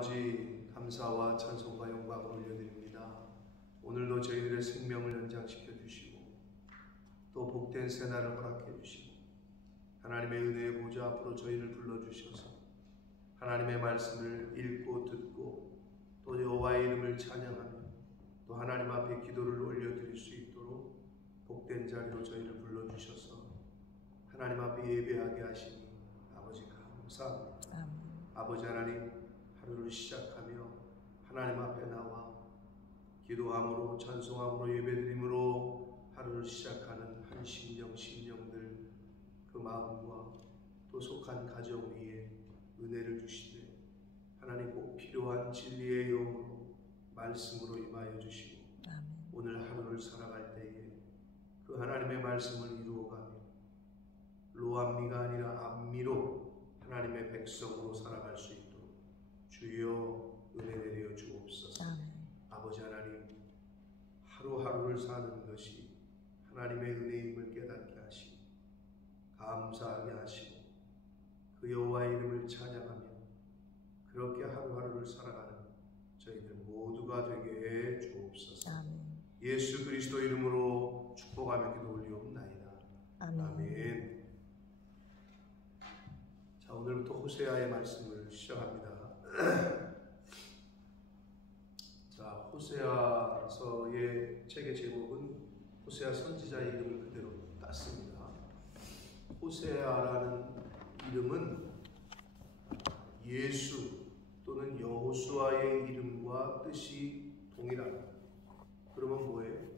아버지, 감사와 찬송과 영광을 올려드립니다. 오늘도 저희들의 생명을 연장시켜 주시고 또 복된 새날을 허락해 주시고 하나님의 은혜의 보좌 앞으로 저희를 불러주셔서 하나님의 말씀을 읽고 듣고 또 여호와의 이름을 찬양하며 또 하나님 앞에 기도를 올려드릴 수 있도록 복된 자리로 저희를 불러주셔서 하나님 앞에 예배하게 하시니 아버지 감사합니다. 아버지 하나님, 하루를 시작하며 하나님 앞에 나와 기도함으로 찬송함으로 예배드림으로 하루를 시작하는 한 심령들 그 마음과 또 속한 가정 위에 은혜를 주시되 하나님 꼭 필요한 진리의 영으로 말씀으로 임하여 주시고 오늘 하루를 살아갈 때에 그 하나님의 말씀을 이루어가며 로암미가 아니라 암미로 하나님의 백성으로 살아갈 수 있도록 주여 은혜 내려 주옵소서. 아버지 하나님, 하루하루를 사는 것이 하나님의 은혜임을 깨닫게 하시고 감사하게 하시고 그 여호와의 이름을 찬양하며 그렇게 하루하루를 살아가는 저희들 모두가 되게 해 주옵소서. 예수 그리스도 이름으로 축복하며 기도 올리옵나이다. 아멘. 자, 오늘부터 호세아의 말씀을 시작합니다. 자, 호세아서의 책의 제목은 호세아 선지자의 이름을 그대로 땄습니다. 호세아라는 이름은 예수 또는 여호수아의 이름과 뜻이 동일합니다. 그러면 뭐예요?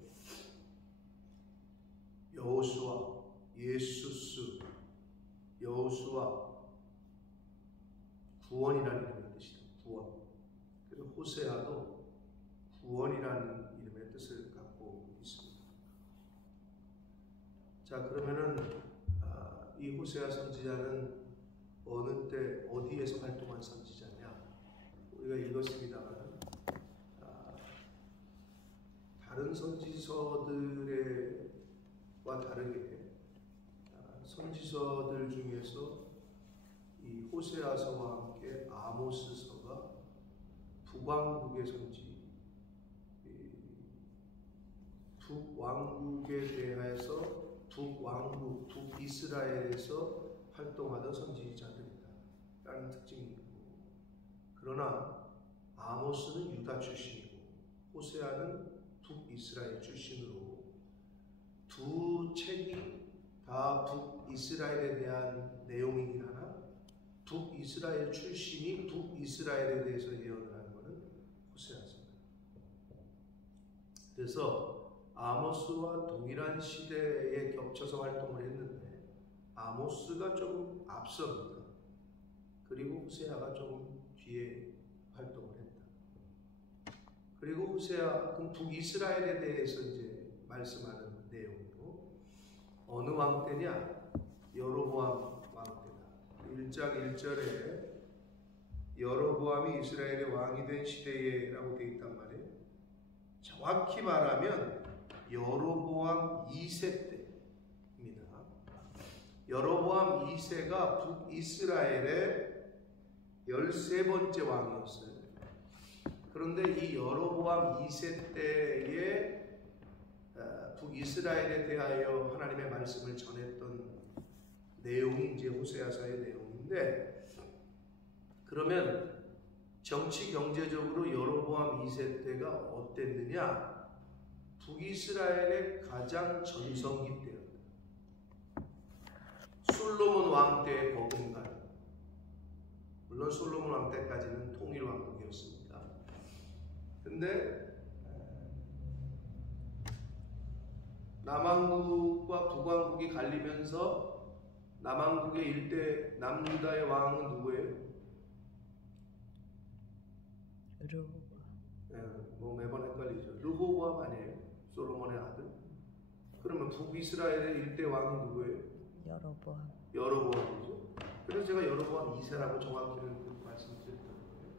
여호수아, 예수스, 여호수아, 구원이라는 이름의 뜻이다. 구원. 그래서 호세아도 구원이라는 이름의 뜻을 갖고 있습니다. 자, 그러면은 이 호세아 선지자는 어느 때 어디에서 활동한 선지자냐? 우리가 읽었습니다만 다른 선지서들과 다르게 선지서들 중에서 이 호세아서와 함께 아모스서가 북왕국의 선지, 북왕국에 대해서 북왕국, 북이스라엘에서 활동하던 선지자들이다 라는 특징이 있고, 그러나 아모스는 유다 출신이고 호세아는 북이스라엘 출신으로 두 책이 다 북이스라엘에 대한 내용이긴 하나 북이스라엘 출신이 북이스라엘에 대해서 예언을 하는 것은 호세아서입니다. 그래서 아모스와 동일한 시대에 겹쳐서 활동을 했는데 아모스가 조금 앞섭니다. 그리고 호세아가 조금 뒤에 활동을 했다. 그리고 호세아, 그럼 북이스라엘에 대해서 이제 말씀하는 내용이고, 어느 왕 때냐? 여로보암 왕 때다. 1장 1절에 여로보암이 이스라엘의 왕이 된 시대에라고 되어 있단 말이에요. 정확히 말하면 여로보암 2세 때입니다. 여로보암 2세가 북이스라엘의 13번째 왕이었어요. 그런데 이 여로보암 2세 때에 북이스라엘에 대하여 하나님의 말씀을 전했던 내용이 이제 호세아서의 내용인데, 그러면 정치 경제적으로 여로보암 2세 때가 어땠느냐? 북이스라엘의 가장 전성기 때였다. 솔로몬 왕 때의 버금갈. 물론 솔로몬 왕 때까지는 통일 왕국이었습니다. 근데 남왕국과 북왕국이 갈리면서 남왕국의 일대 남유다의 왕은 누구예요? 뭐 매번 헷갈리죠. 르호보암 아니에요? 솔로몬의 아들. 그러면 북이스라엘의 일대 왕은 누구예요? 여로보암이죠. 그래서 제가 여로보암 2세라고 정확히는 말씀드렸던 거예요.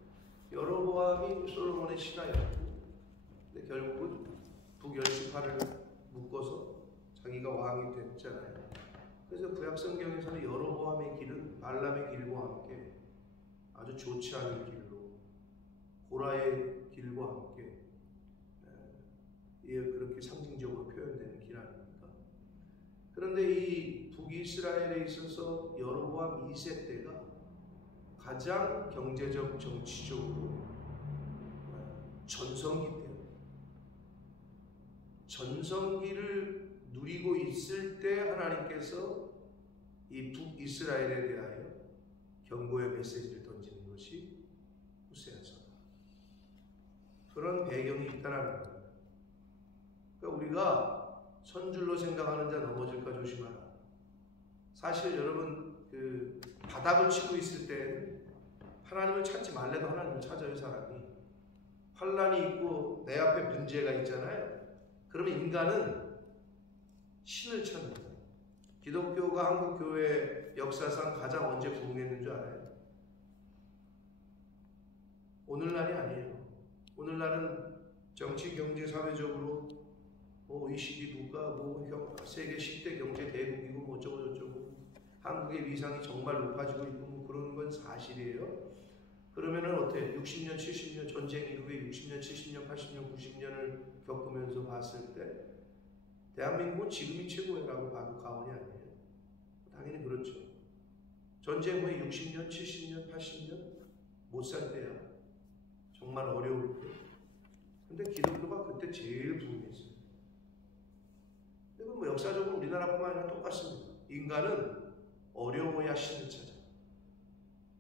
여로보암이 솔로몬의 신하였고, 근데 결국은 북열시파를 묶어서 자기가 왕이 됐잖아요. 그래서 구약성경에서는 여로보암의 길은 발람의 길과 함께 아주 좋지 않은 길로 도라의 길과 함께 그렇게 상징적으로 표현되는 길 아닙니까? 그런데 이 북이스라엘에 있어서 여로보암 2세 때가 가장 경제적, 정치적으로 전성기 때예요. 전성기를 누리고 있을 때 하나님께서 이 북이스라엘에 대하여 경고의 메시지를 던지는 것이 호세아서다. 그런 배경이 있다는 겁니다. 그러니까 우리가 선줄로 생각하는 자 넘어질까 조심하라. 사실 여러분 바닥을 치고 있을 때는 하나님을 찾지 말래도 하나님을 찾아요. 사람이 환란이 있고 내 앞에 문제가 있잖아요. 그러면 인간은 신을 찾는 거예요. 기독교가 한국 교회 역사상 가장 언제 부흥했는 줄 알아요? 오늘날이 아니에요. 오늘날은 정치, 경제, 사회적으로 OECD 국가, 세계 10대 경제 대국이고 뭐 어쩌고저쩌고 한국의 위상이 정말 높아지고 있고 뭐 그런 건 사실이에요. 그러면은 어때? 60년, 70년 전쟁 이후에 60년, 70년, 80년, 90년을 겪으면서 봤을 때 대한민국은 지금이 최고라고 봐도 과언이 아니에요. 당연히 그렇죠. 전쟁 후에 60년, 70년, 80년 못 살 때야. 정말 어려울 때. 근데 기독교가 그때 제일 부흥했어요. 이건 뭐 역사적으로 우리나라뿐만 아니라 똑같습니다. 인간은 어려워야 신을 찾아.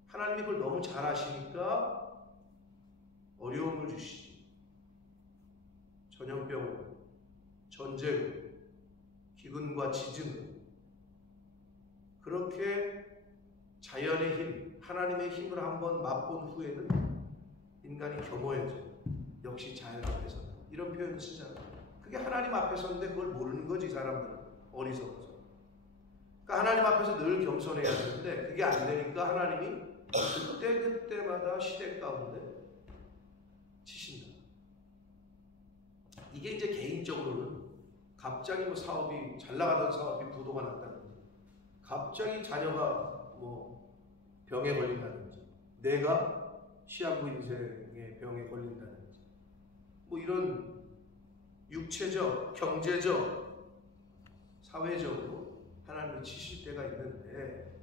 하나님이 그걸 너무 잘 아시니까 어려움을 주시지. 전염병, 전쟁, 기근과 지진, 그렇게 자연의 힘, 하나님의 힘을 한번 맛본 후에는 인간이 겸허해져. 역시 자연 앞에서는. 이런 표현을 쓰잖아요. 그게 하나님 앞에서인데 그걸 모르는 거지, 사람들은. 어리석어서. 그러니까 하나님 앞에서 늘 겸손해야 되는데 그게 안 되니까 하나님이 그때마다 시대 가운데 치신다. 이게 이제 개인적으로는 갑자기 뭐 사업이 잘 나가던 사업이 부도가 났다든지, 갑자기 자녀가 뭐 병에 걸린다든지, 내가 시한부 인생의 병에 걸린다든지, 뭐 이런 육체적, 경제적, 사회적으로 하나님이 치실 때가 있는데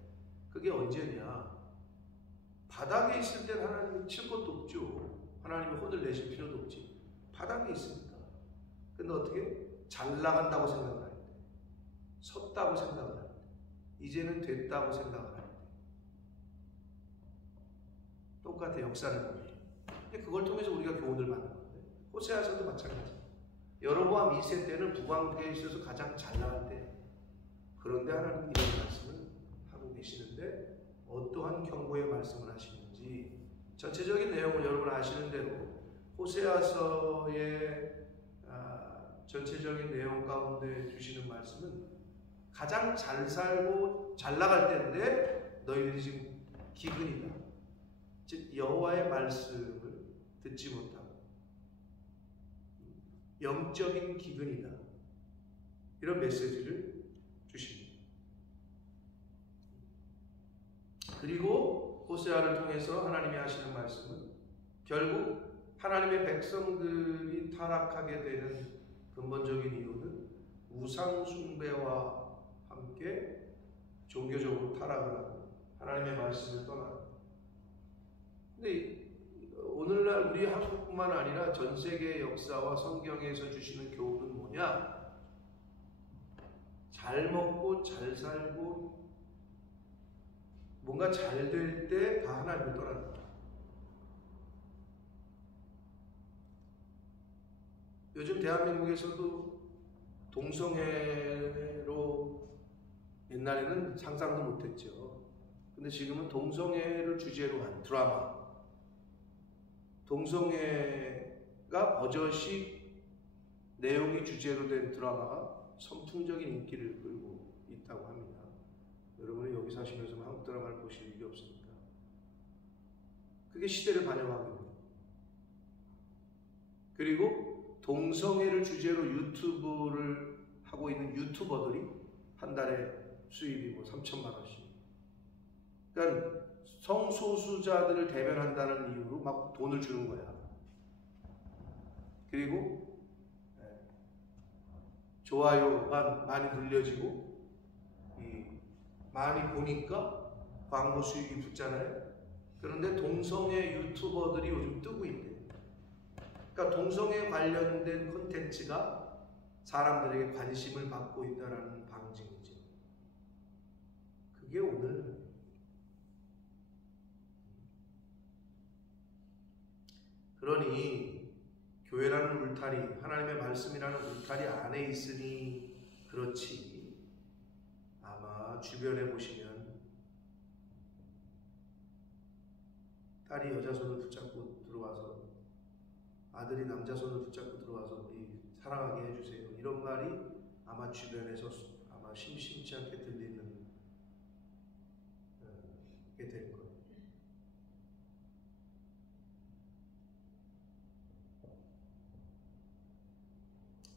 그게 언제냐? 바닥에 있을 땐 하나님이 칠 것도 없죠. 하나님이 혼을 내실 필요도 없지. 바닥에 있으니까. 근데 어떻게? 잘 나간다고 생각을 할 때, 섰다고 생각을 할 때, 이제는 됐다고 생각을 할 때, 똑같아. 역사를 보면. 근데 그걸 통해서 우리가 교훈을 받는 건데, 호세아서도 마찬가지. 여로보암 2세 때는 북왕국에 있어서 가장 잘 나갈 때, 그런데 하나님은 이런 말씀을 하고 계시는데 어떠한 경고의 말씀을 하시는지 전체적인 내용을 여러분 아시는 대로 호세아서의 전체적인 내용 가운데 주시는 말씀은 가장 잘 살고 잘 나갈 때인데 너희들이 지금 기근이다. 즉 여호와의 말씀을 듣지 못하고 영적인 기근이다. 이런 메시지를 주십니다. 그리고 호세아를 통해서 하나님이 하시는 말씀은 결국 하나님의 백성들이 타락하게 되는 근본적인 이유는 우상 숭배와 함께 종교적으로 타락을 하고 하나님의 말씀을 떠나는. 근데 오늘날 우리 한국뿐만 아니라 전 세계 역사와 성경에서 주시는 교훈은 뭐냐? 잘 먹고 잘 살고 뭔가 잘 될 때 다 하나님을 떠난다. 요즘 대한민국에서도 동성애로 옛날에는 상상도 못했죠. 근데 지금은 동성애를 주제로 한 드라마, 동성애가 버젓이 내용이 주제로 된 드라마가 선풍적인 인기를 끌고 있다고 합니다. 여러분은 여기 사시면서 한국 드라마를 보실 일이 없습니까? 그게 시대를 반영하고 있는 거예요. 그리고 동성애를 주제로 유튜브를 하고 있는 유튜버들이 한 달에 수입이 뭐 3천만 원씩. 그러니까 성소수자들을 대변한다는 이유로 막 돈을 주는 거야. 그리고 좋아요가 많이 눌려지고 많이 보니까 광고 수익이 붙잖아요. 그런데 동성애 유튜버들이 요즘 뜨고 있대요. 그러니까 동성애 관련된 콘텐츠가 사람들에게 관심을 받고 있다는 방증이죠. 그게 오늘 그러니 교회라는 울타리, 하나님의 말씀이라는 울타리 안에 있으니 그렇지, 아마 주변에 보시면 딸이 여자 손을 붙잡고 들어와서, 아들이 남자 손을 붙잡고 들어와서 우리 사랑하게 해주세요, 이런 말이 아마 주변에서 아마 심심치 않게 들리는 게 될 거예요.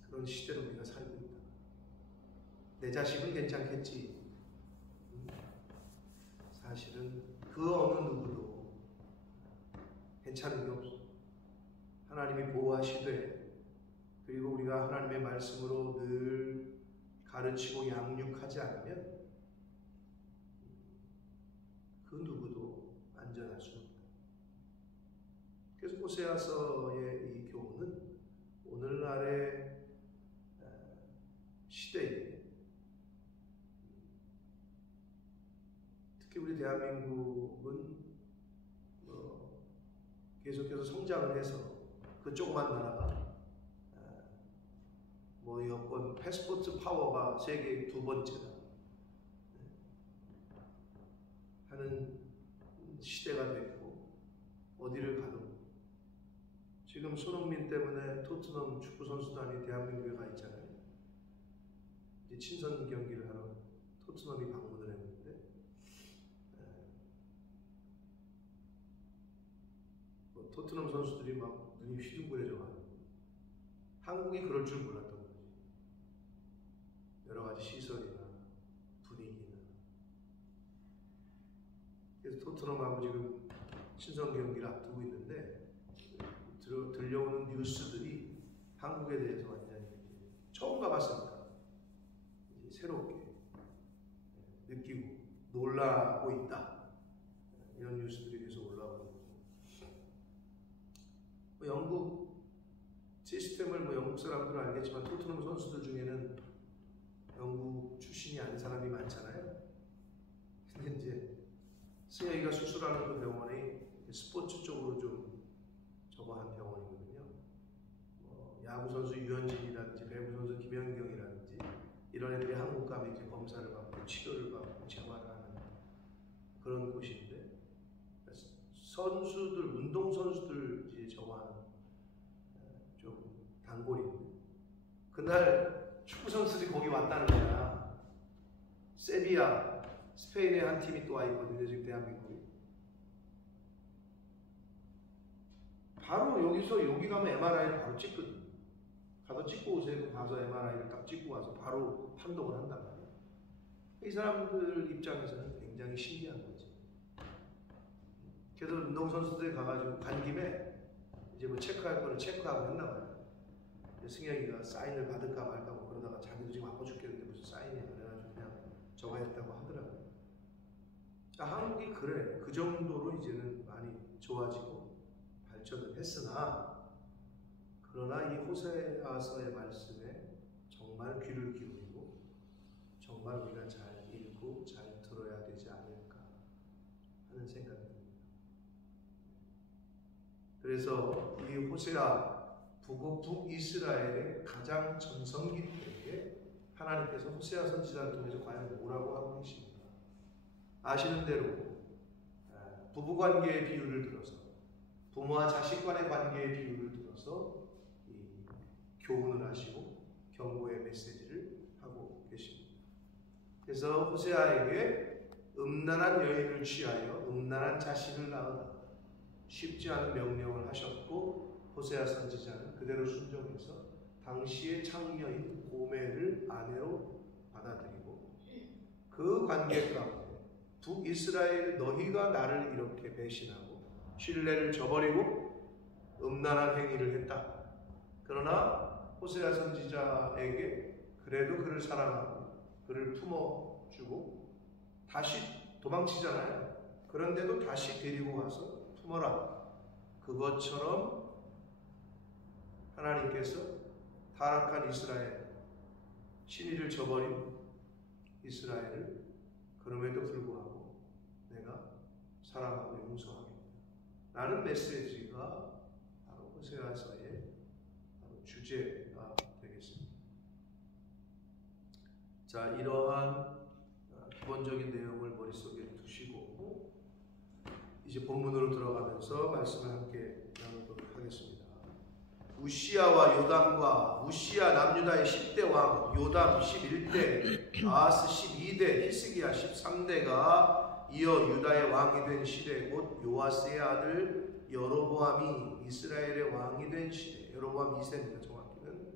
그런 시대로 우리가 살고 있다. 내 자식은 괜찮겠지. 사실은 그 어느 누구도 괜찮은 게 없어. 하나님이 보호하시되, 그리고 우리가 하나님의 말씀으로 늘 가르치고 양육하지 않으면 그 누구도 안전할 수 없다. 그래서 호세아서의 이 교훈은 오늘날의 시대에, 특히 우리 대한민국은 계속해서 성장을 해서 그 조그만 나라가 여권 패스포트 파워가 세계 2번째다 하는 시대가 됐고, 어디를 가도 지금 손흥민 때문에 토트넘 축구 선수단이 대한민국에 가 있잖아요. 이제 친선 경기를 하러 토트넘이 방문을 했는데 토트넘 선수들이 막 눈이 휘둥그레져가지고 한국이 그럴 줄 몰랐던 거지. 여러 가지 시설이나 분위기나. 그래서 토트넘하고 지금 친선 경기를 앞두고 있는데 들려오는 뉴스들이 한국에 대해서 완전히 처음 가봤으니까 이제 새롭게 느끼고 놀라고 있다, 이런 뉴스들이 계속 올라오고 있고, 영국 시스템을 영국 사람들은 알겠지만 토트넘 선수들 중에는 영국 출신이 아닌 사람이 많잖아요. 근데 이제 승혁이가 수술하는 그 병원이 스포츠 쪽으로 좀 저거 한 병원이거든요. 야구 선수 유현진이라든지 배구 선수 김연경이라든지 이런 애들이 한국 가면 이제 검사를 받고 치료를 받고 재활을 하는 그런 곳인데, 선수들, 운동 선수들 이제 저거 하는 좀 단골인데, 그날 축구 선수들이 거기 왔다는 거야. 세비야, 스페인의 한 팀이 또 와 있거든요, 지금 대한민국에. 바로 여기 가면 MRI를 바로 찍거든. 가서 찍고 오세요. 가서 MRI를 딱 찍고 와서 바로 판독을 한단 말이야. 이 사람들 입장에서는 굉장히 신기한 거지. 그래서 운동선수들이 가가지고 간 김에 이제 체크할 거를 체크하고 했나 봐요. 승혁이가 사인을 받을까 말까 그러다가 자기도 지금 아파 죽겠는데 무슨 사인이야, 그래가지고 그냥 저거 했다고 하더라고요. 한국이 그래. 그 정도로 이제는 많이 좋아지고 발전을 했으나, 그러나 이 호세아서의 말씀에 정말 귀를 기울이고 정말 우리가 잘 읽고 잘 들어야 되지 않을까 하는 생각이 듭니다. 그래서 이 호세아, 북이스라엘의 가장 전성기 때에 하나님께서 호세아 선지자를 통해서 과연 뭐라고 하고 계십니까? 아시는 대로 부부관계의 비유를 들어서, 부모와 자식 간의 관계의 비유를 들어서 교훈을 하시고 경고의 메시지를 하고 계십니다. 그래서 호세아에게 음란한 여인을 취하여 음란한 자식을 낳으라, 쉽지 않은 명령을 하셨고, 호세아 선지자는 그대로 순종해서 당시의 창녀인 고멜을 아내로 받아들이고, 그 관계 가운데 북이스라엘 너희가 나를 이렇게 배신하고 신뢰를 저버리고 음란한 행위를 했다. 그러나 호세아 선지자에게 그래도 그를 사랑하고 그를 품어주고 다시 도망치잖아요. 그런데도 다시 데리고 와서 품어라. 그것처럼 하나님께서 타락한 이스라엘, 신의를 저버린 이스라엘을 그럼에도 불구하고 내가 사랑하고 용서하겠다 라는 메시지가 바로 호세아서의 바로 주제가 되겠습니다. 자, 이러한 기본적인 내용을 머릿속에 두시고 이제 본문으로 들어가면서 말씀을 함께 나누도록 하겠습니다. 우시야와 요담과 우시야 남유다의 10대 왕, 요담 11대, 아하스 12대, 히스기야 13대가 이어 유다의 왕이 된 시대, 곧 요아스의 아들 여로보암이 이스라엘의 왕이 된 시대, 여로보암 2세입니다. 정확히는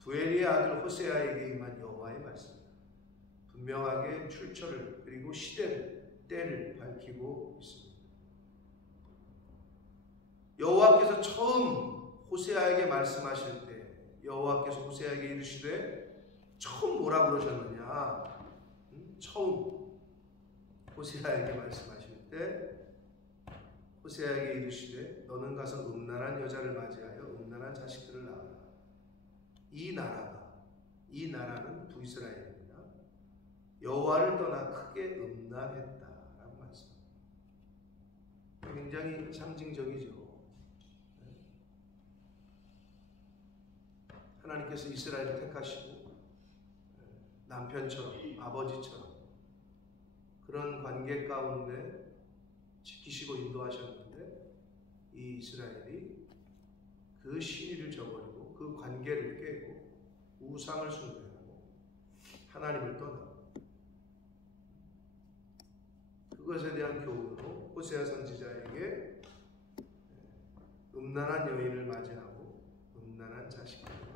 부엘리의 아들 호세아에게 임한 여호와의 말씀입니다. 분명하게 출처를 그리고 시대를, 때를 밝히고 있습니다. 여호와께서 처음 호세아에게 말씀하실 때 여호와께서 호세아에게 이르시되 처음 뭐라 그러셨느냐? 처음 호세아에게 말씀하실 때 호세아에게 이르시되 너는 가서 음란한 여자를 맞이하여 음란한 자식들을 낳아라. 이 나라는 북이스라엘입니다. 여호와를 떠나 크게 음란했다라고 말씀합니다. 굉장히 상징적이죠. 하나님께서 이스라엘을 택하시고 남편처럼 아버지처럼 그런 관계 가운데 지키시고 인도하셨는데 이 이스라엘이 그 신의를 저버리고 그 관계를 깨고 우상을 숭배하고 하나님을 떠나고 그것에 대한 교훈으로 호세아 선지자에게 음란한 여인을 맞이하고 음란한 자식들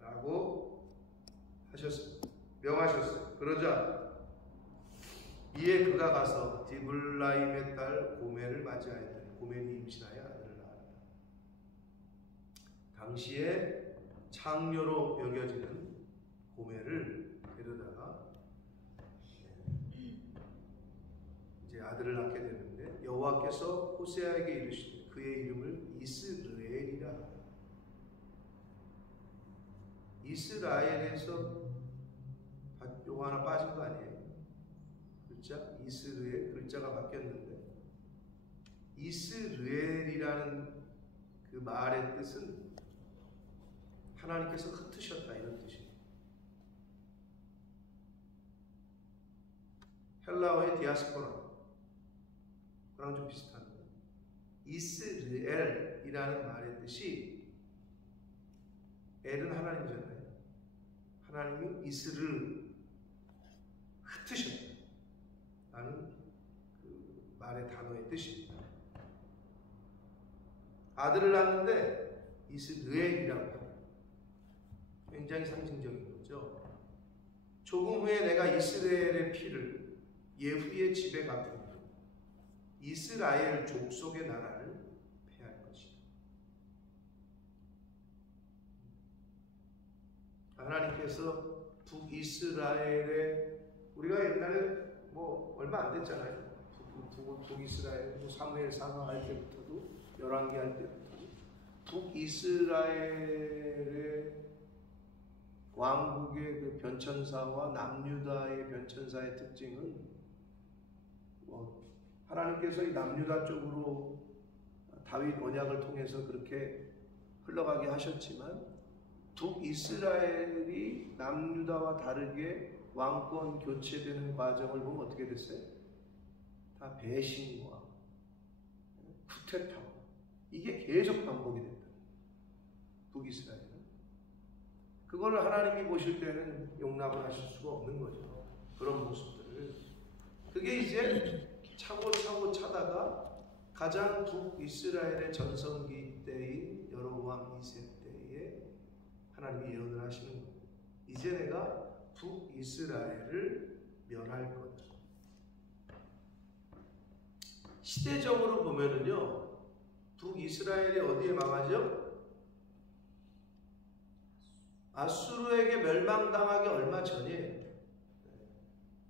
라고 하셨습니다. 명하셨어요. 그러자 이에 그가 가서 디블라임의 딸 고멜을 맞이하였더니 고멜이 임신하여 아들을 낳았다. 당시에 창녀로 여겨지는 고멜을 데려다가 이제 아들을 낳게 되는데 여호와께서 호세아에게 이르시되 그의 이름을 이스르엘이라. 이스라엘에서 요거 하나 빠진 거 아니에요? 글자 이스르엘 글자가 바뀌었는데 이스르엘이라는 그 말의 뜻은 하나님께서 흩으셨다 이런 뜻이에요. 헬라어의 디아스포라 그랑 좀 비슷한데 이스르엘이라는 말의 뜻이 엘은 하나님이잖아요. 하나님이 이스를 흩으셨다 라는 그 말의 단어의 뜻입니다. 아들을 낳는데 이스르엘이라고 합니다. 굉장히 상징적인 거죠. 조금 후에 내가 이스라엘의 피를 예후의 집에 갚으며 이스라엘 족속의 나라를 폐할 것이다. 하나님께서 북이스라엘에 우리가 옛날에 뭐 얼마 안 됐잖아요. 북이스라엘 뭐 사무엘 사가 할 때부터도 열왕기 할 때부터도 북이스라엘의 왕국의 그 변천사와 남유다의 변천사의 특징은 하나님께서 이 남유다 쪽으로 다윗 언약을 통해서 그렇게 흘러가게 하셨지만 북이스라엘이 남유다와 다르게 왕권 교체되는 과정을 보면 어떻게 됐어요? 다 배신과 쿠데타 이게 계속 반복이 됐다. 북이스라엘은 그걸 하나님이 보실 때는 용납을 하실 수가 없는 거죠. 그런 모습들을 그게 이제 차고 차다가 가장 북이스라엘의 전성기 때인 여로보암 2세 때에 하나님이 예언을 하시는 거예요. 이제 내가 북이스라엘을 멸할 거다. 시대적으로 보면은요, 북이스라엘이 어디에 망하죠? 아수르에게 멸망당하기 얼마 전이에요.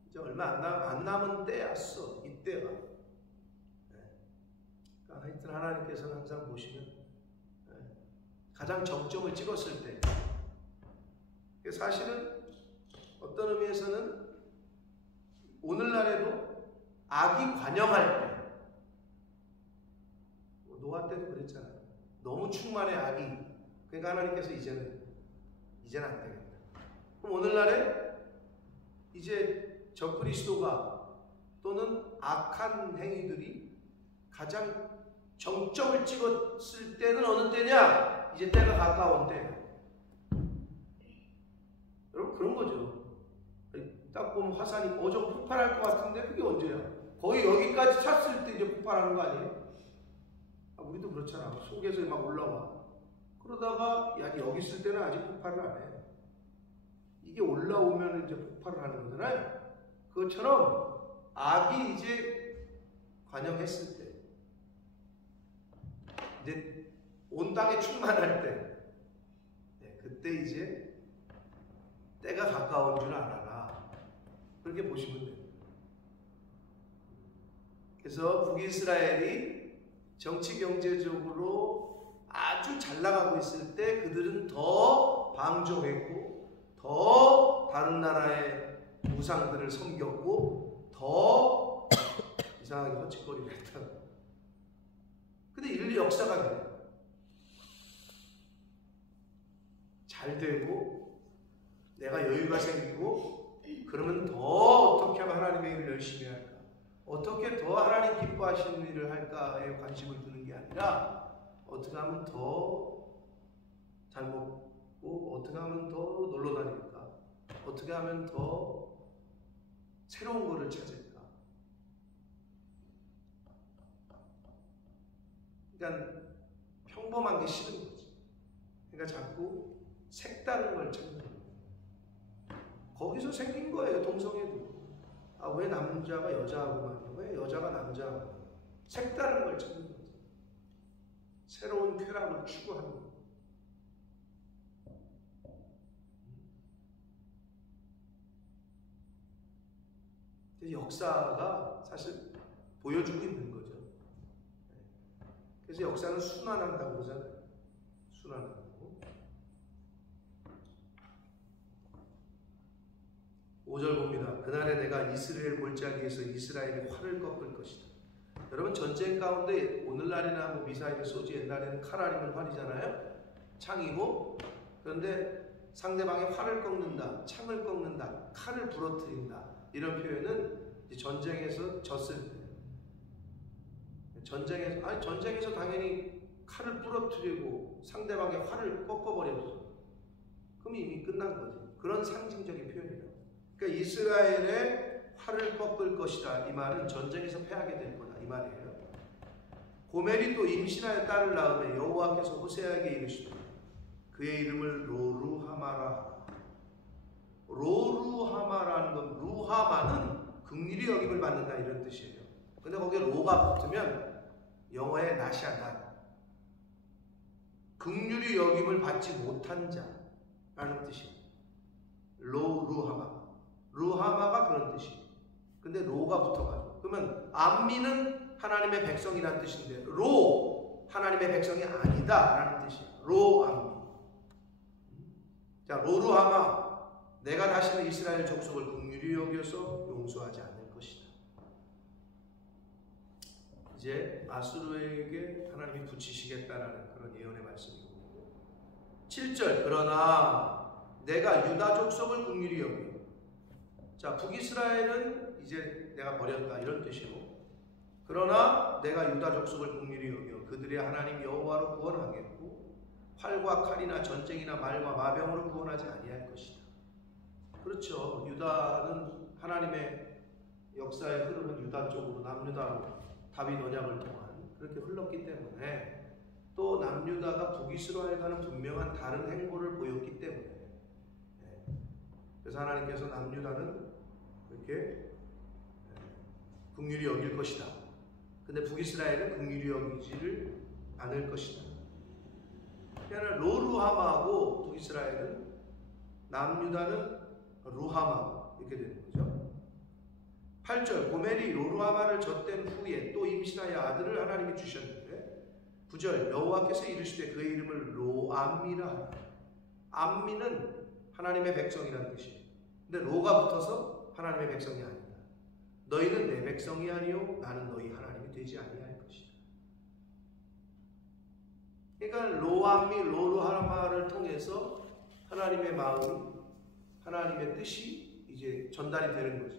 이제 얼마 안 남은 때였어. 이때가. 그러니까 하여튼 하나님께서는 항상 보시면 가장 정점을 찍었을 때, 사실은 어떤 의미에서는 오늘날에도 악이 관영할 때, 노아 때도 그랬잖아요. 너무 충만해 악이. 그러니까 하나님께서 이제는 안 되겠다. 그럼 오늘날에 이제 적그리스도가 또는 악한 행위들이 가장 정점을 찍었을 때는 어느 때냐? 이제 때가 가까운 때예요. 여러분 그런 거죠. 딱 보면 화산이 저거 폭발할 것 같은데 그게 언제야? 거의 여기까지 찼을 때 이제 폭발하는 거 아니에요? 우리도 그렇잖아. 속에서 막 올라와. 그러다가 여기 있을 때는 아직 폭발을 안 해. 이게 올라오면 이제 폭발을 하는 거잖아요. 그것처럼 악이 이제 관영했을 때, 이제 온 땅에 충만할 때, 그때 이제 때가 가까운 줄 알아라. 그렇게 보시면 돼요. 그래서 북이스라엘이 정치 경제적으로 아주 잘 나가고 있을 때 그들은 더 방종했고 더 다른 나라의 우상들을 섬겼고 더 이상하게 헛짓거리를 했다고. 근데 인류 역사가 그래요. 잘 되고 내가 여유가 생기고 그러면 더 어떻게 하면 하나님의 일을 열심히 할까, 어떻게 더 하나님 기뻐하시는 일을 할까에 관심을 두는 게 아니라 어떻게 하면 더 잘 먹고 어떻게 하면 더 놀러 다닐까, 어떻게 하면 더 새로운 거를 찾을까. 그러니까 평범한 게 싫은 거지. 그러니까 자꾸 색다른 걸 찾는 거예요. 거기서 생긴 거예요. 동성애도. 왜 남자가 여자하고만, 왜 여자가 남자하고, 색다른 걸 찾는 거죠. 새로운 쾌락을 추구하는 거예요. 역사가 사실 보여주고 있는 거죠. 그래서 역사는 순환한다고 그러잖아요. 순환한다고. 5절 봅니다. 그날에 내가 이스라엘 골짜기에서 이스라엘의 활을 꺾을 것이다. 여러분 전쟁 가운데 오늘날이나 미사일을 쏘지, 옛날에는 칼 아니면 활이잖아요. 창이고. 그런데 상대방의 활을 꺾는다, 창을 꺾는다, 칼을 부러뜨린다, 이런 표현은 전쟁에서 졌을 때, 전쟁에서 당연히 칼을 부러뜨리고 상대방의 활을 꺾어버렸어. 그럼 이미 끝난 거지. 그런 상징적인 표현이다. 그러니까 이스라엘의 활을 꺾을 것이다. 이 말은 전쟁에서 패하게 될 거다. 이 말이에요. 고멜이 또 임신하여 딸을 낳으며 여호와께서 호세아에게 이르시되 그의 이름을 로루하마라 하라. 로루하마라는 건, 루하마는 긍휼히 여김을 받는다 이런 뜻이에요. 근데 거기에 로가 붙으면 영어의 낫이야, 낫. 긍휼히 여김을 받지 못한 자라는 뜻이에요. 루하마. 루하마가 그런 뜻이에요. 근데 로가 붙어가지고. 그러면 암미는 하나님의 백성이라는 뜻인데 로, 하나님의 백성이 아니다라는 뜻이에요. 로 암미. 자, 로루하마. 내가 다시는 이스라엘 족속을 긍휼히 여겨서 용서하지 않을 것이다. 이제 아수르에게 하나님이 붙이시겠다라는 그런 예언의 말씀이고, 7절 그러나 내가 유다 족속을 긍휼히 여겨. 자, 북이스라엘은 이제 내가 버렸다 이런 뜻이고, 그러나 내가 유다 족속을 긍휼히 여겨 그들의 하나님 여호와로 구원하겠고 활과 칼이나 전쟁이나 말과 마병으로 구원하지 아니할 것이다. 그렇죠. 유다는 하나님의 역사의 흐름은 유다 쪽으로, 남유다로 다윗 언약을 통한 그렇게 흘렀기 때문에, 또 남유다가 북이스라엘과는 분명한 다른 행보를 보였기 때문에, 그래서 하나님께서 남유다는 이렇게 긍휼히 여길 것이다. 근데 북이스라엘은 긍휼히 여기지를 않을 것이다. 그러니까 로루하마하고 북이스라엘은 남유다는 루하마 이렇게 되는 거죠. 8절 고멜이 로루하마를 젖댄 후에 또 임신하여 아들을 하나님이 주셨는데 9절 여호와께서 이르시되 그의 이름을 로암미라 하라. 암미는 하나님의 백성이라는 뜻이에요. 근데 로가 붙어서 하나님의 백성이 아니다. 너희는 내 백성이 아니요 나는 너희 하나님이 되지 아니할 것이다. 그러니까 로암미 로루하마를 통해서 하나님의 마음, 하나님의 뜻이 이제 전달이 되는 거죠.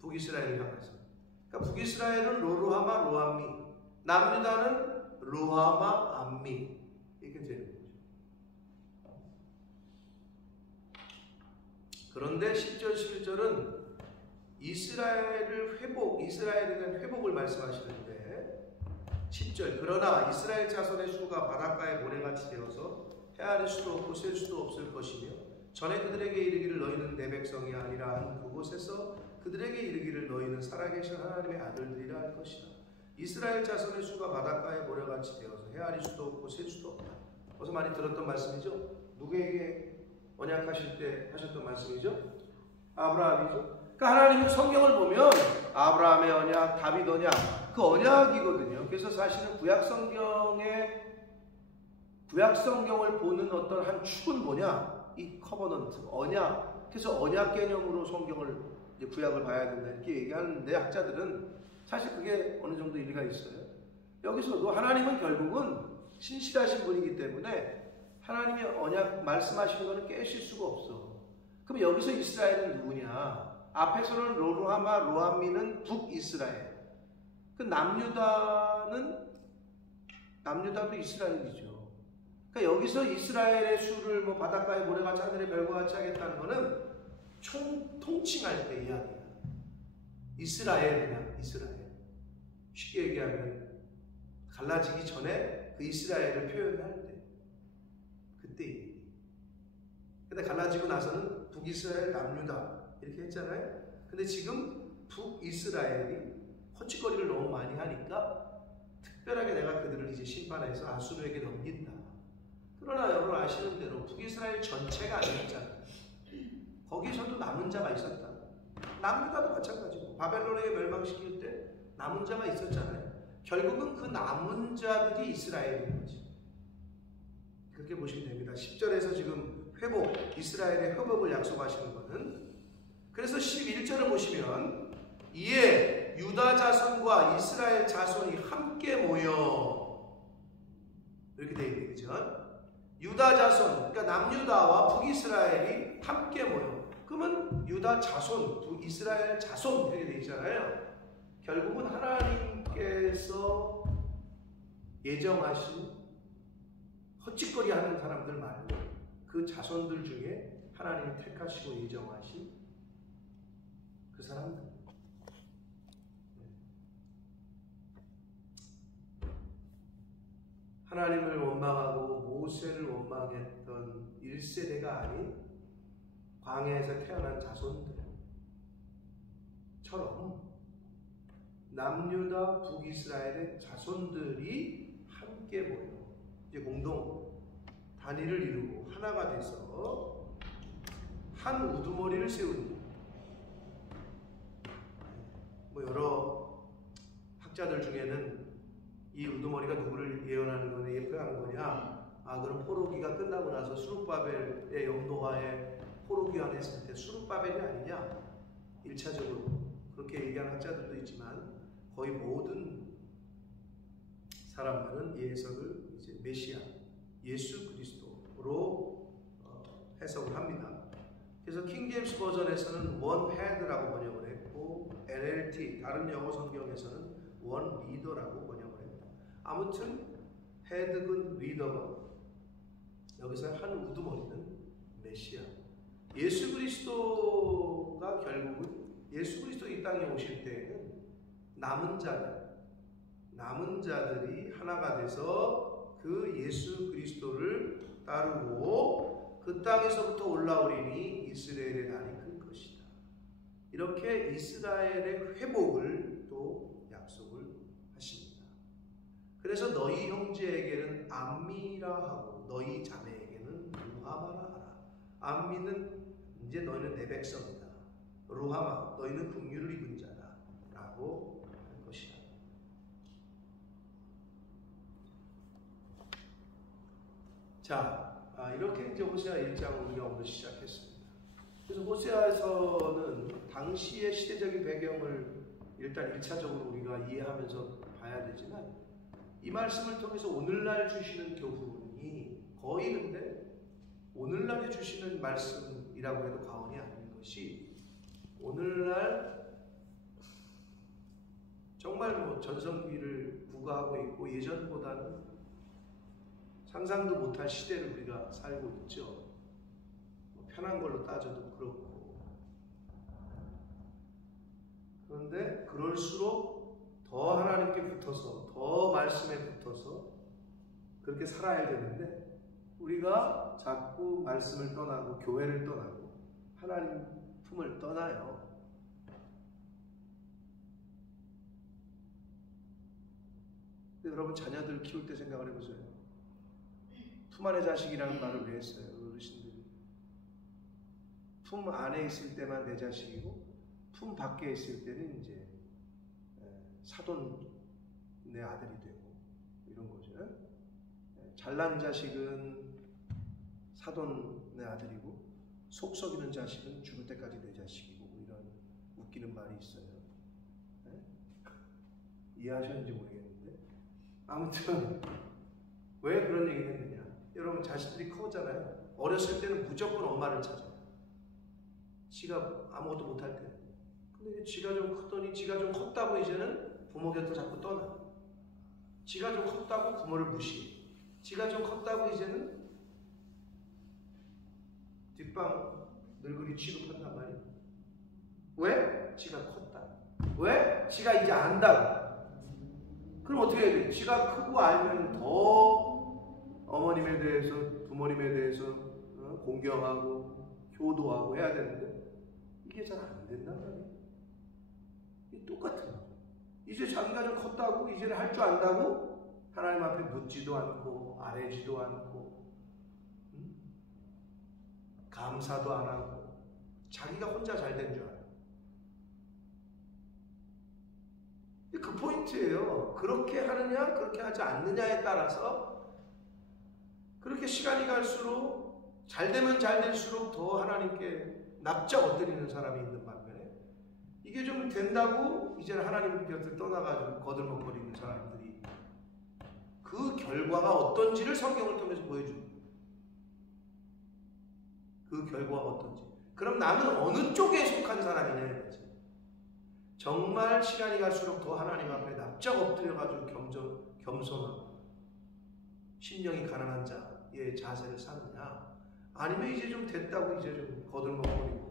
북이스라엘을 향해서. 그러니까 북이스라엘은 로루하마 로암미, 남유다는 루하마 암미 이렇게 되는 거죠. 그런데 10절 11절은 이스라엘에 대한 회복을 말씀하시는데 10절 그러나 이스라엘 자손의 수가 바닷가의 모래같이 되어서 헤아릴 수도 없고 셀 수도 없을 것이며 전에 그들에게 이르기를 너희는 내 백성이 아니라 한 그곳에서 그들에게 이르기를 너희는 살아계신 하나님의 아들들이라 할 것이다. 이스라엘 자손의 수가 바닷가의 모래같이 되어서 헤아릴 수도 없고 셀 수도 없다. 어서 많이 들었던 말씀이죠. 누구에게 언약하실 때 하셨던 말씀이죠? 아브라함이죠. 그러니까 하나님은 성경을 보면 아브라함의 언약, 다윗 언약, 그 언약이거든요. 그래서 사실은 구약 성경을 보는 어떤 한 축은 뭐냐? 이 커버넌트, 언약. 그래서 언약 개념으로 성경을 이제 구약을 봐야 된다 이렇게 얘기하는데 학자들은 사실 그게 어느 정도 일리가 있어요. 여기서도 하나님은 결국은 신실하신 분이기 때문에 하나님의 언약 말씀하시는 것은 깨실 수가 없어. 그럼 여기서 이스라엘은 누구냐? 앞에서는 로루하마, 로암미는 북이스라엘. 그 남유다도 이스라엘이죠. 그러니까 여기서 이스라엘의 수를 뭐 바닷가의 모래같이 하늘의 별과 같이 하겠다는 것은 통칭할 때 이야기야. 이스라엘 그냥 이스라엘. 쉽게 얘기하면 갈라지기 전에 그 이스라엘을 표현할 때 그때 얘기. 근데 갈라지고 나서는 북이스라엘, 남유다 이렇게 했잖아요. 근데 지금 북이스라엘이 헛짓거리를 너무 많이 하니까 특별하게 내가 그들을 이제 심판해서 아수르에게 넘긴다. 그러나 여러분 아시는 대로 북이스라엘 전체가 아니었잖아요. 거기서도 남은 자가 있었다. 남유다도 마찬가지고 바벨론에게 멸망시킬 때 남은 자가 있었잖아요. 결국은 그 남은 자들이 이스라엘인 거지. 그렇게 보시면 됩니다. 10절에서 지금 회복, 이스라엘의 회복을 약속하시는 것은 그래서 11절을 보시면 이에 유다 자손과 이스라엘 자손이 함께 모여 이렇게 되어 있는 거죠. 유다 자손, 그러니까 남유다와 북이스라엘이 함께 모여. 그러면 유다 자손, 북이스라엘 자손 이렇게 되어 있잖아요. 결국은 하나님께서 예정하신 헛짓거리 하는 사람들 말고 그 자손들 중에 하나님이 택하시고 예정하신 그 사람들. 하나님을 원망하고 모세를 원망했던 1세대가 아닌 광야에서 태어난 자손들처럼 남유다 북이스라엘의 자손들이 함께 모여 이제 공동 단위를 이루고 하나가 돼서 한 우두머리를 세우는 뭐 여러 학자들 중에는 이 우두머리가 누구를 예언하는 거냐, 예표하는 거냐? 그럼 포로기가 끝나고 나서 수룹바벨의 영도화에 포로기환 했을 때 수룹바벨이 아니냐? 1차적으로 그렇게 얘기하는 학자들도 있지만 거의 모든 사람들은 이 해석을 이제 메시아, 예수 그리스도로 해석을 합니다. 그래서 킹제임스 버전에서는 원 헤드라고 번역을 했고 NLT 다른 영어 성경에서는 원 리더라고 번역을 했다. 아무튼 헤드군 리더건 여기서 한 우두머리는 메시아. 예수 그리스도가 결국은 예수 그리스도 이 땅에 오실 때에는 남은 자들이 하나가 돼서 그 예수 그리스도를 따르고 그 땅에서부터 올라오리니 이스라엘의 날이 클 것이다. 이렇게 이스라엘의 회복을 또 약속을 하십니다. 그래서 너희 형제에게는 암미라 하고 너희 자매에게는 루하마라 하라. 안 믿는 이제 너희는 내 백성이다. 루하마 너희는 긍휼을 입은 자다 라고 할 것이다. 자, 이렇게 이제 호세아 1장을 우리가 오늘 시작했습니다. 그래서 호세아에서는 당시의 시대적인 배경을 일단 1차적으로 우리가 이해하면서 봐야 되지만 이 말씀을 통해서 오늘날 주시는 교훈이 거의 근데 오늘날에 주시는 말씀이라고 해도 과언이 아닌 것이 오늘날 정말 뭐 전성기를 부과하고 있고 예전보다는 상상도 못할 시대를 우리가 살고 있죠. 뭐 편한 걸로 따져도 그렇고. 그런데 그럴수록 더 하나님께 붙어서 더 말씀에 붙어서 그렇게 살아야 되는데 우리가 자꾸 말씀을 떠나고 교회를 떠나고 하나님 품을 떠나요. 여러분 자녀들 키울 때 생각을 해보세요. 품 안의 자식이라는 말을 왜 했어요? 어르신들이. 품 안에 있을 때만 내 자식이고 품 밖에 있을 때는 이제 사돈 내 아들이 되고 이런 거죠. 잘난 자식은 사돈 내 아들이고 속 썩이는 자식은 죽을 때까지 내 자식이고 뭐 이런 웃기는 말이 있어요. 이해하셨는지 모르겠는데 아무튼 왜 그런 얘기를 했느냐. 여러분 자식들이 커잖아요. 어렸을 때는 무조건 엄마를 찾아요. 지가 아무것도 못할 때. 근데 지가 좀 크더니 지가 좀 컸다고 이제는 부모 곁을 자꾸 떠나. 지가 좀 컸다고 부모를 무시해. 지가 좀 컸다고 이제는 뒷방 늙은이 취급한단 말이에요. 왜? 지가 컸다. 왜? 지가 이제 안다고. 그럼 어떻게 해야 돼? 지가 크고 알면 더 어머님에 대해서 부모님에 대해서 공경하고 효도하고 해야 되는데 이게 잘 안 된단 말이에요. 이게 똑같은 거. 이제 자기가 좀 컸다고 이제는 할 줄 안다고 하나님 앞에 묻지도 않고 아뢰지도 않고 감사도 안 하고 자기가 혼자 잘 된 줄 알아요. 그 포인트예요. 그렇게 하느냐 그렇게 하지 않느냐에 따라서 그렇게 시간이 갈수록 잘되면 잘될수록 더 하나님께 납작 엎드리는 사람이 있는 반면에 이게 좀 된다고 이제는 하나님 곁을 떠나가지고 거들먹거리는 사람들이 그 결과가 어떤지를 성경을 통해서 보여줍니다. 그 결과가 어떤지. 그럼 나는 어느 쪽에 속한 사람이냐 이거지. 정말 시간이 갈수록 더 하나님 앞에 납작 엎드려가지고 겸손하고 심령이 가난한 자의 자세를 사느냐 아니면 이제 좀 됐다고 이제 좀 거들먹거리고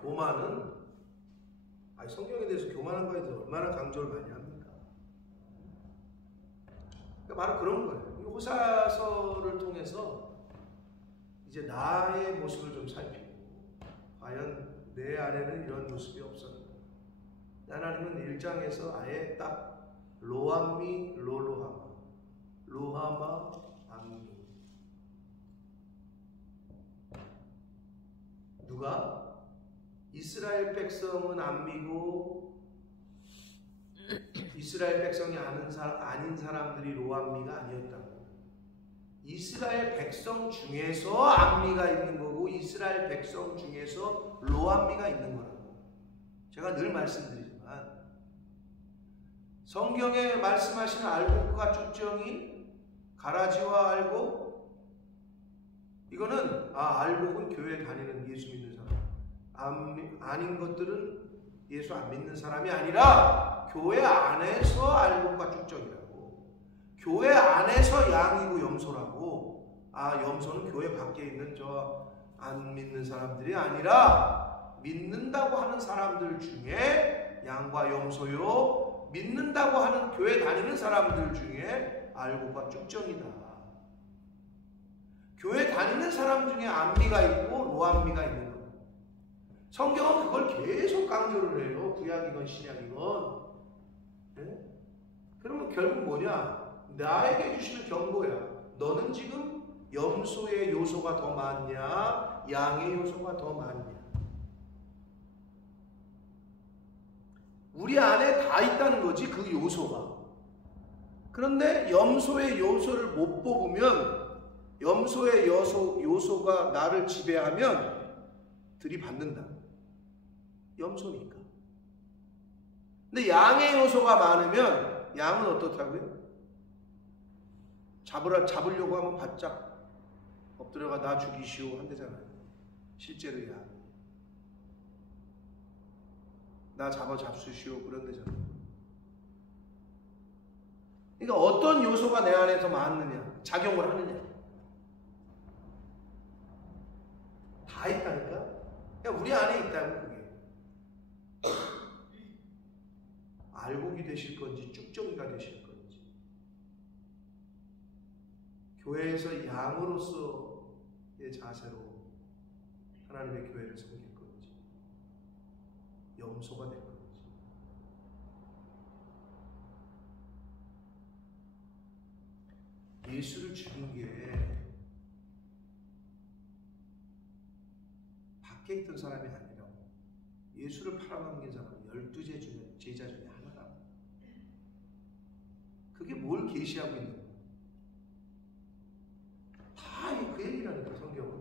교만은 성경에 대해서 교만한 거에 대해서 얼마나 강조를 많이 합니까? 그러니까 바로 그런 거예요. 이 호사서를 통해서 이제 나의 모습을 좀 살피고 과연 내 안에는 이런 모습이 없었는가. 하나님은 1장에서 아예 딱 로암미 롤로하마 루하마 암미 누가? 이스라엘 백성은 암미고 이스라엘 백성이 아닌 사람들이 로암미가 아니었다고. 이스라엘 백성 중에서 암미가 있는 거고 이스라엘 백성 중에서 로암미가 있는 거라고. 제가 늘 말씀드리지만 성경에 말씀하시는 알곡과 쭉정이 가라지와 알곡 이거는 알곡은 교회 다니는 예수 믿는 사람 아닌 것들은 예수 안 믿는 사람이 아니라 교회 안에서 알곡과 쭉정이라고. 교회 안에서 양이고 염소라고. 염소는 교회 밖에 있는 저 안 믿는 사람들이 아니라 믿는다고 하는 사람들 중에 양과 염소요 믿는다고 하는 교회 다니는 사람들 중에 알곡과 쭉정이다. 교회 다니는 사람 중에 암미가 있고 로암미가 있는 거예요. 성경은 그걸 계속 강조를 해요. 구약이건 신약이건. 네? 그러면 결국 뭐냐? 나에게 주시는 경고야. 너는 지금 염소의 요소가 더 많냐, 양의 요소가 더 많냐. 우리 안에 다 있다는 거지, 그 요소가. 그런데 염소의 요소를 못 뽑으면, 염소의 요소가 나를 지배하면 들이받는다. 염소니까. 근데 양의 요소가 많으면 양은 어떻다고요? 잡으려고 하면 바짝 엎드려가 나 죽이시오 한대잖아요. 실제로 양. 나 잡수시오 그런대잖아요. 그러니까 어떤 요소가 내 안에 더 많느냐, 작용을 하느냐. 다 있다니까? 그러니까 우리 안에 있다는 그게. 알곡이 되실 건지 쭉정이가 되실 건지, 교회에서 양으로서의 자세로 하나님의 교회를 섬길 건지, 염소가 될 건지. 예수를 죽인 게 밖에 있던 사람이 아니라 예수를 팔아넘긴 사람 12 제자 중에 하나라고. 그게 뭘 계시하고 있는 거야? 다 그 얘기라니까, 성경은.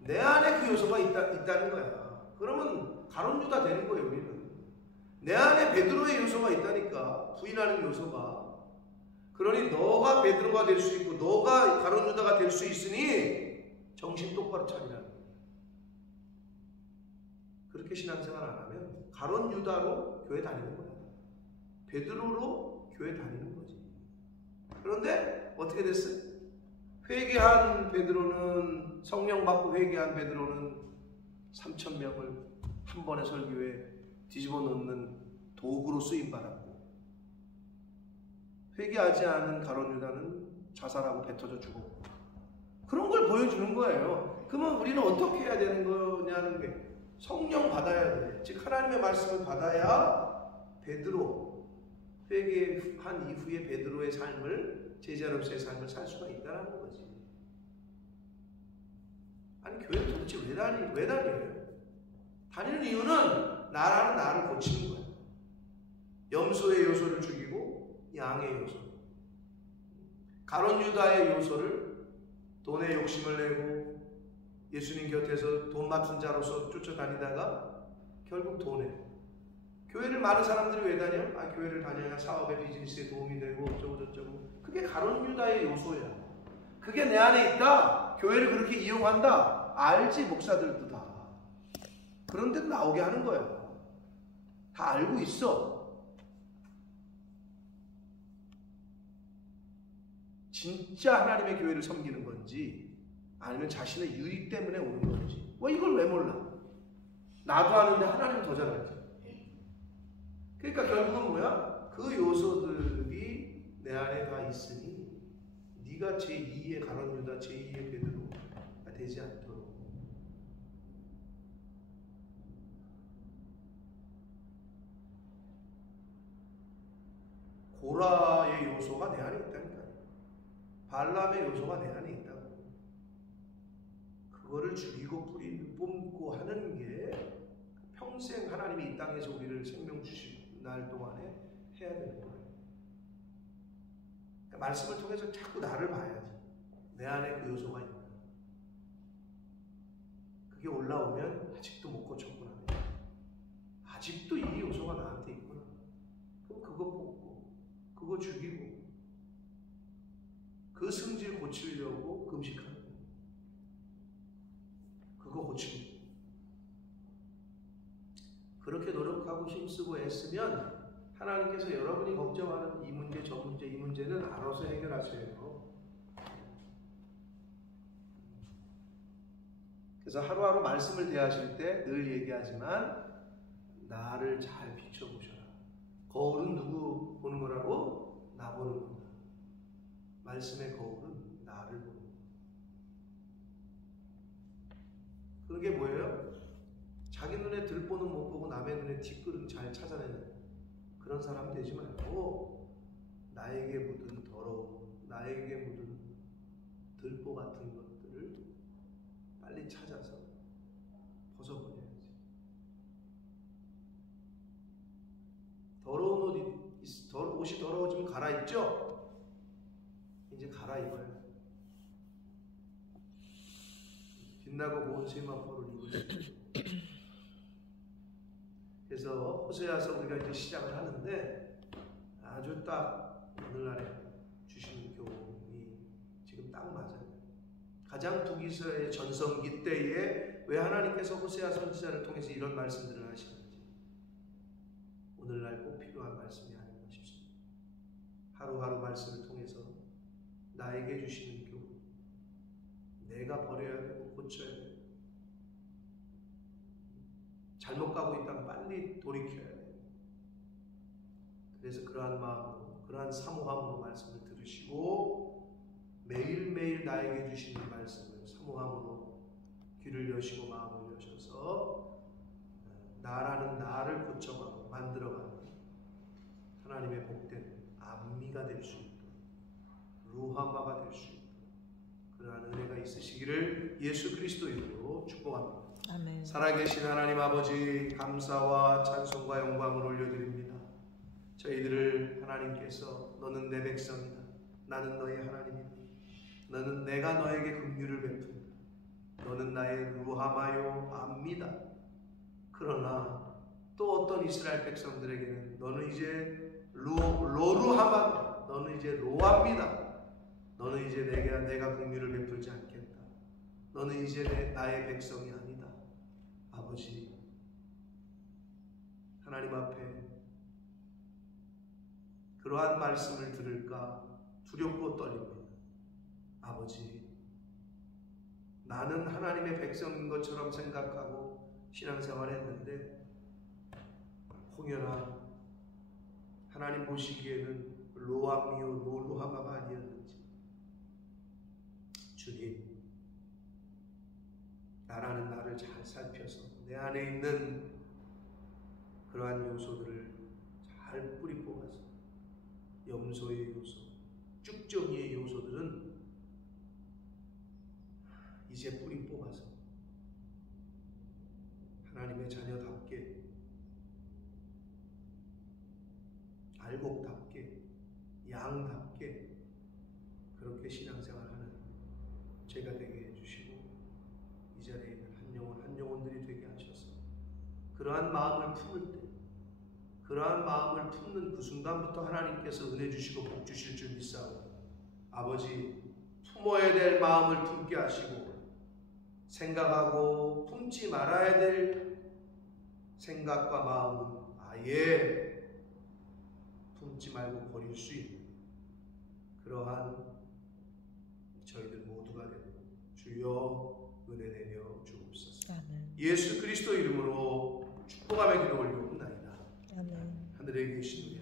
내 안에 그 요소가 있다는 거야. 그러면 가룟 유다 되는 거예요, 우리는. 내 안에 베드로의 요소가 있다니까, 부인하는 요소가. 그러니 너가 베드로가 될 수 있고 너가 가룟 유다가 될 수 있으니 정신 똑바로 차리라는 거야. 그렇게 신앙생활 안 하면 가룟 유다로 교회 다니는 거야. 베드로로 교회 다니는 거지. 그런데 어떻게 됐어요? 회개한 베드로는, 성령 받고 회개한 베드로는 3,000명을 한 번의 설교에 뒤집어 놓는 도구로 쓰임 받았고, 회개하지 않은 가룟 유다는 자살하고 뱉어져 죽었고, 그런 걸 보여주는 거예요. 그러면 우리는 어떻게 해야 되는 거냐는 게, 성령 받아야 돼. 즉 하나님의 말씀을 받아야 베드로, 회개한 이후에 베드로의 삶을, 제자로서의 삶을 살 수가 있다는 거지. 아니 교회를 도대체 왜 다녀요? 다니는 이유는 나라는 나를 고치는 거야. 염소의 요소를 죽이고 양의 요소, 가룟 유다의 요소를, 돈에 욕심을 내고 예수님 곁에서 돈 맡은 자로서 쫓아다니다가 결국 돈에, 교회를 많은 사람들이 왜 다녀? 교회를 다녀야 사업에, 비즈니스에 도움이 되고 어쩌고저쩌고. 그게 가룟 유다의 요소야. 그게 내 안에 있다. 교회를 그렇게 이용한다. 알지, 목사들도 다. 그런데도 나오게 하는 거야. 다 알고 있어. 진짜 하나님의 교회를 섬기는 건지 아니면 자신의 유익 때문에 오는 건지. 이걸 왜 몰라? 나도 아는데 하나님은 더 잘 알지. 그러니까 결국은 뭐야? 그 요소들이 내 안에 다 있으니 네가 제2의 가룟 유다, 제2의 베드로가 되지 않도록. 고라의 요소가 내 안에 있다니까. 발람의 요소가 내 안에 있다고. 그거를 죽이고 뽑고 하는 게 평생 하나님이 이 땅에서 우리를 생명 주신 날 동안에 해야 되는 거예요. 그러니까 말씀을 통해서 자꾸 나를 봐야지. 내 안에 그 요소가 있나. 그게 올라오면 아직도 못 고쳤구나. 아직도 이 요소가 나한테 있구나. 그럼 그거 뽑고, 그거 죽이고, 그 성질 고치려고 금식하는 거예요. 그거 고치는 거예요. 그렇게 노력하고 힘쓰고 애쓰면 하나님께서 여러분이 걱정하는 이 문제, 저 문제, 이 문제는 알아서 해결하세요. 그래서 하루하루 말씀을 대하실 때 늘 얘기하지만 나를 잘 비춰보셔라. 거울은 누구 보는 거라고? 나 보는 거다. 말씀의 거울은 나를 보는 거다. 그게 뭐예요? 자기 눈에 들보는 못 보고 남의 눈에 뒷글은 잘 찾아내는 그런 사람 되지 말고 나에게 묻은 더러움, 나에게 묻은 들보 같은 것들을 빨리 찾아서 벗어버려야지. 더러운 옷이 더러워지면 갈아입죠? 이제 갈아입어요. 빛나고 고운 세마포를 입으시고. 그래서 호세아서 우리가 이제 시작을 하는데 아주 딱 오늘날에 주시는 교훈이 지금 딱 맞아요. 가장 북이스라엘의 전성기 때에 왜 하나님께서 호세아 선지자를 통해서 이런 말씀들을 하시는지 오늘날 꼭 필요한 말씀이 아닌가 싶습니다. 하루하루 말씀을 통해서 나에게 주시는 교훈, 내가 버려야 되고 고쳐야 되고 잘못 가고 있다면 빨리 돌이켜야 돼요. 그래서 그러한 마음으로, 그러한 사모함으로 말씀을 들으시고 매일매일 나에게 주시는 말씀을 사모함으로 귀를 여시고 마음을 여셔서 나라는 나를 고쳐가고 만들어가는 하나님의 복된 암미가 될 수 있도록, 루하마가 될 수 있도록 그러한 은혜가 있으시기를 예수 그리스도 이름으로 축복합니다. 아멘. 살아계신 하나님 아버지, 감사와 찬송과 영광을 올려드립니다. 저희들을 하나님께서 너는 내 백성이다, 나는 너의 하나님이다, 너는 내가 너에게 긍휼을 베푼다, 너는 나의 루하마요 암미다. 그러나 또 어떤 이스라엘 백성들에게는 너는 이제 로루하마다, 너는 이제 로암이다, 너는 이제 내가 긍휼을 베풀지 않겠다, 너는 이제 나의 백성이 아니다. 아버지, 하나님 앞에 그러한 말씀을 들을까 두렵고 떨립니다. 아버지, 나는 하나님의 백성인 것처럼 생각하고 신앙생활을 했는데 혹여나 하나님 보시기에는 로암이요 노루하마가 아니었는지, 주님, 나라는 나를 잘 살펴서 내 안에 있는 그러한 요소들을 잘 뿌리 뽑아서 염소의 요소, 쭉정이의 요소들은 이제 뿌리 뽑아서 하나님의 자녀답게, 알곡답게, 양답게 그렇게 신앙생활하는 제가 되게 해주시고 이 자리에 있는 한 영혼 한 영혼들이 되게 하셔서 그러한 마음을 품을 때, 그러한 마음을 품는 그 순간부터 하나님께서 은혜 주시고 복 주실 줄 믿사오니 아버지, 품어야 될 마음을 품게 하시고 생각하고 품지 말아야 될 생각과 마음은 아예 품지 말고 버릴 수 있는 그러한 저희들 모두가 되고 주여 은혜 내려 주옵소서. 아멘. 예수 그리스도 이름으로 축복하며 기도 올리옵나이다. 아멘. 하늘에 계신 우리